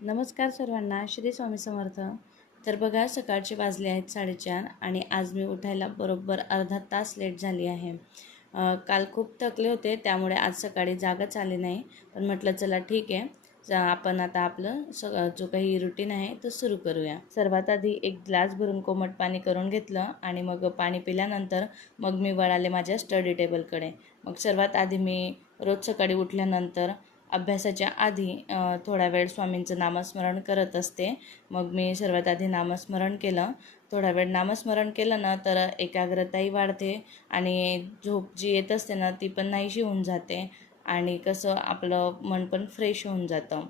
नमस्कार सर्वांना, श्री स्वामी समर्थ. तर बघा, सकाळचे वाजले आहेत 4:30 आणि आज मी उठायला बरोबर अर्धा तास लेट झाली आहे. काल खूप थकले होते, त्यामुळे आज सकाळी जागच आली नाही. पण म्हटलं चला ठीक आहे, आपण आता आपलं जो काही रुटीन आहे तो सुरू करूया. सर्वात आधी एक ग्लास भरून कोमट पाणी करून घेतलं आणि मग पाणी पिल्यानंतर मग मी वळाले माझ्या स्टडी टेबलकडे. मग सर्वात आधी मी रोज सकाळी उठल्यानंतर अभ्यासाच्या आधी थोडा वेळ स्वामींचं नामस्मरण करत असते. मग मी सर्वात आधी नामस्मरण केलं. थोडा वेळ नामस्मरण केलं ना तर एकाग्रताही वाढते आणि झोप जी येत असते ना ती पण नाहीशी होऊन जाते आणि कसं आपलं मन पण फ्रेश होऊन जातं.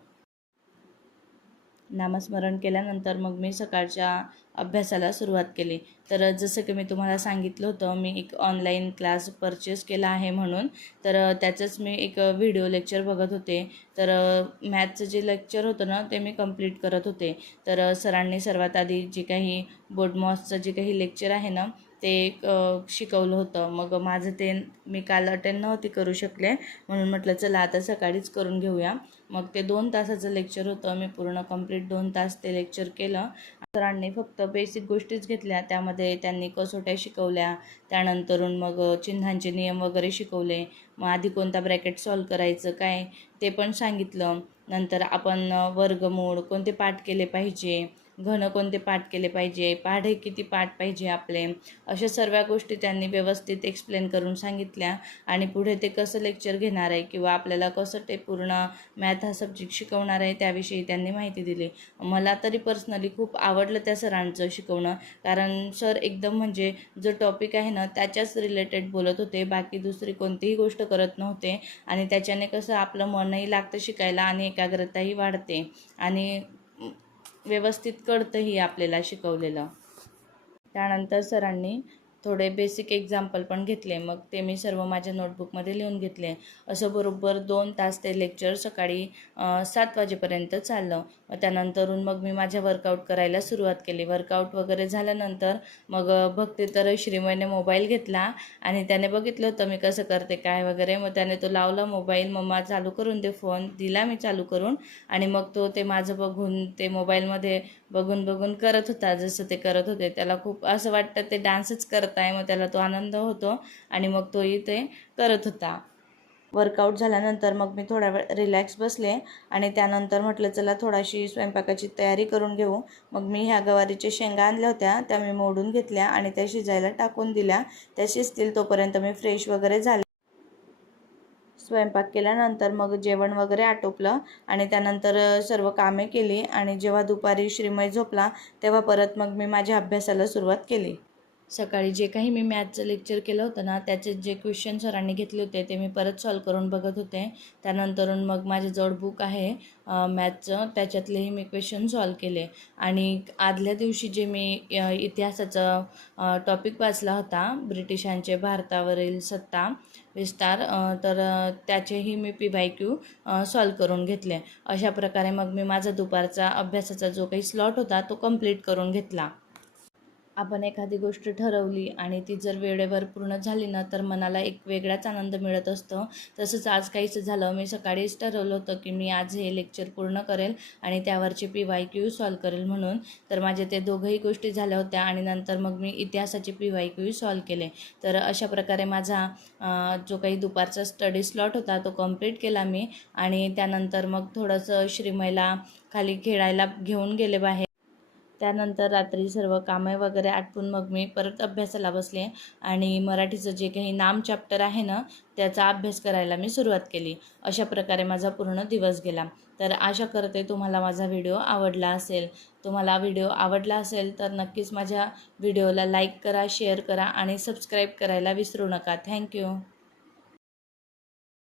नामस्मरण केल्यानंतर मग मी सकाळच्या अभ्यासाला सुरुवात केली. तर जसं की मी तुम्हाला सांगितलं होतं, मी एक ऑनलाईन क्लास परचेस केला आहे म्हणून. तर त्याचंच मी एक व्हिडिओ लेक्चर बघत होते. तर मॅथचं जे लेक्चर होतं ना ते मी कंप्लीट करत होते. तर सरांनी सर्वात आधी जे काही बोर्डमॉसचं जे काही लेक्चर आहे ना ते शिकवलं होतं. मग माझं ते मी काल अटेंड नव्हती करू शकले, म्हणून म्हटलं चला आता सकाळीच करून घेऊया. मग ते 2 तासाचं लेक्चर होतं. मी पूर्ण कंप्लीट 2 तास ते लेक्चर केलं. सरांनी फक्त बेसिक गोष्टीच घेतल्या. त्यामध्ये त्यांनी कसोट्या शिकवल्या, त्यानंतरून मग चिन्हांचे नियम वगैरे शिकवले. मग आधी कोणता ब्रॅकेट सॉल्व करायचं काय ते पण सांगितलं. नंतर आपण वर्गमूळ कोणते पाठ केले पाहिजे, घन कोणते पाठ केले पाहिजे, पाढे किती पाठ पाहिजे आपले, अशा सर्व गोष्टी त्यांनी व्यवस्थित एक्सप्लेन करून सांगितल्या. आणि पुढे ते कसं लेक्चर घेणार आहे किंवा आपल्याला कसं ते पूर्ण मॅथ हा सब्जेक्ट शिकवणार आहे त्याविषयी त्यांनी माहिती दिली. मला तरी पर्सनली खूप आवडलं त्या सरांचं शिकवणं, कारण सर एकदम म्हणजे जो टॉपिक आहे ना त्याच्याच रिलेटेड बोलत होते, बाकी दुसरी कोणतीही गोष्ट करत नव्हते. आणि त्याच्याने कसं आपलं मनही लागतं शिकायला आणि एकाग्रताही वाढते आणि व्यवस्थित कळतंही आपल्याला शिकवलेलं. त्यानंतर सरांनी थोडे बेसिक एक्झाम्पल पण घेतले. मग ते मी सर्व माझ्या नोटबुकमध्ये लिहून घेतले. असं बरोबर 2 तास ते लेक्चर सकाळी 7 वाजेपर्यंत चाललं. मग त्यानंतरून मग मी माझ्या वर्कआउट करायला सुरुवात केली. वर्कआउट वगैरे झाल्यानंतर मग बघते तर श्रीमयने मोबाईल घेतला आणि त्याने बघितलं होतं मी कसं करते काय वगैरे. मग त्याने तो लावला मोबाईल, मम्मा चालू करून दे फोन, दिला मी चालू करून. आणि मग तो ते माझं बघून ते मोबाईलमध्ये बघून करत होता. जसं ते करत होते त्याला खूप असं वाटतं ते डान्सच करत आहे. मग त्याला तो आनंद होतो आणि मग तोही ते करत होता. वर्कआउट झाल्यानंतर मग मी थोडा वेळ रिलॅक्स बसले आणि त्यानंतर म्हटलं चला थोडीशी स्वयंपाकाची तयारी करून घेऊ. मग मी ह्या गवारीच्या शेंगा आणल्या होत्या, त्या मी मोडून घेतल्या आणि त्या शिजायला टाकून दिल्या. त्या शिजतील तोपर्यंत मी फ्रेश वगैरे झाले. स्वयंपाक केल्यानंतर मग जेवण वगैरे आटोपलं आणि त्यानंतर सर्व कामे केली. आणि जेव्हा दुपारी श्रीमय झोपला तेव्हा परत मग मी माझ्या अभ्यासाला सुरुवात केली. सकाळी जे काही मी मॅथचं लेक्चर केलं होतं ना त्याचे जे क्वेश्चन सरांनी घेतले होते ते मी परत सॉल्व करून बघत होते. त्यानंतरून मग माझ्याजवळ बुक आहे मॅथचं, त्याच्यातलेही मी क्वेश्चन सॉल्व केले. आणि आदल्या दिवशी जे मी इतिहासाचा टॉपिक वाचला होता, ब्रिटिशांचे भारतावरील सत्ता विस्तार, तर त्याचेही मी PYQ सॉल्व करून घेतले. अशा प्रकारे मग मी माझा दुपारचा अभ्यासाचा जो काही स्लॉट होता तो कंप्लीट करून घेतला. आपण एखादी गोष्ट ठरवली आणि ती जर वेळेवर पूर्ण झाली ना तर मनाला एक वेगळाच आनंद मिळत असतो. तसंच आज काहीच झालं. मी सकाळीच ठरवलं होतं की मी आज हे लेक्चर पूर्ण करेल आणि त्यावरचे PYQ सॉल्व करेल म्हणून. तर माझे ते दोघंही गोष्टी झाल्या होत्या आणि नंतर मग मी इतिहासाचे PYQ सॉल्व केले. तर अशा प्रकारे माझा जो काही दुपारचा स्टडी स्लॉट होता तो कंप्लीट केला मी. आणि त्यानंतर मग थोडंसं श्रीमयला खाली खेळायला घेऊन गेले बाहेर. त्यानंतर रात्री सर्व कामे वगैरे आटपून मग मी परत अभ्यासाला बसले आणि मराठीचं जे काही नाम चॅप्टर आहे ना त्याचा अभ्यास करायला मी सुरुवात केली. अशा प्रकारे माझा पूर्ण दिवस गेला. तर आशा करते तुम्हाला माझा व्हिडिओ आवडला असेल. तुम्हाला व्हिडिओ आवडला असेल तर नक्कीच माझ्या व्हिडिओला लाईक करा, शेअर करा आणि सबस्क्राईब करायला विसरू नका. थँक्यू.